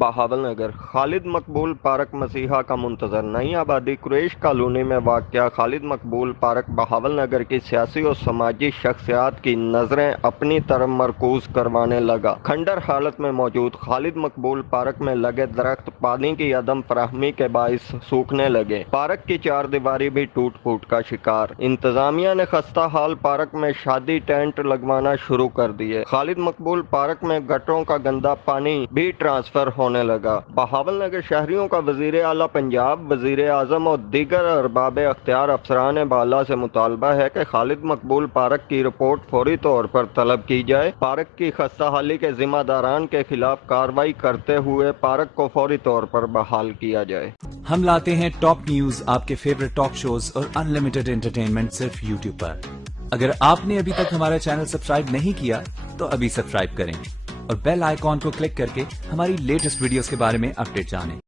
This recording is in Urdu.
بہاول نگر خالد مقبول پارک مسیحا کا منتظر نئی آبادی قریش کالونی میں واقع خالد مقبول پارک بہاول نگر کی سیاسی اور سماجی شخصیات کی نظریں اپنی طرف مرکوز کروانے لگا۔ کھنڈر حالت میں موجود خالد مقبول پارک میں لگے درخت پانی کی عدم فراہمی کے باعث سوکھنے لگے۔ پارک کی چار دیواری بھی ٹوٹ پھوٹ کا شکار۔ انتظامیہ نے خستہ حال پارک میں شادی ٹینٹ لگوانا شروع کر دیے۔ خالد مقبول پارک میں گٹروں کا گندا پانی بھی ٹرانسفر ہونے لگا۔ بہاول نگر شہریوں کا وزیر اعلیٰ پنجاب، وزیر اعظم اور دیگر ارباب اختیار افسران بالا سے مطالبہ ہے کہ خالد مقبول پارک کی رپورٹ فوری طور پر طلب کی جائے۔ پارک کی خستہ حالی کے ذمہ داران کے خلاف کارروائی کرتے ہوئے پارک کو فوری طور پر بحال کیا جائے۔ ہم لاتے ہیں ٹاپ نیوز، آپ کے فیوریٹ ٹاک شوز اور ان لمیٹڈ انٹرٹینمنٹ صرف یوٹیوب پر۔ اگر آپ نے ابھی تک ہمارا چینل سبسکرائب نہیں کیا تو ابھی سبسکرائب کریں اور بیل آئیکن کو کلک کر کے ہماری لیٹسٹ ویڈیوز کے بارے میں اپڈیٹ جانیں۔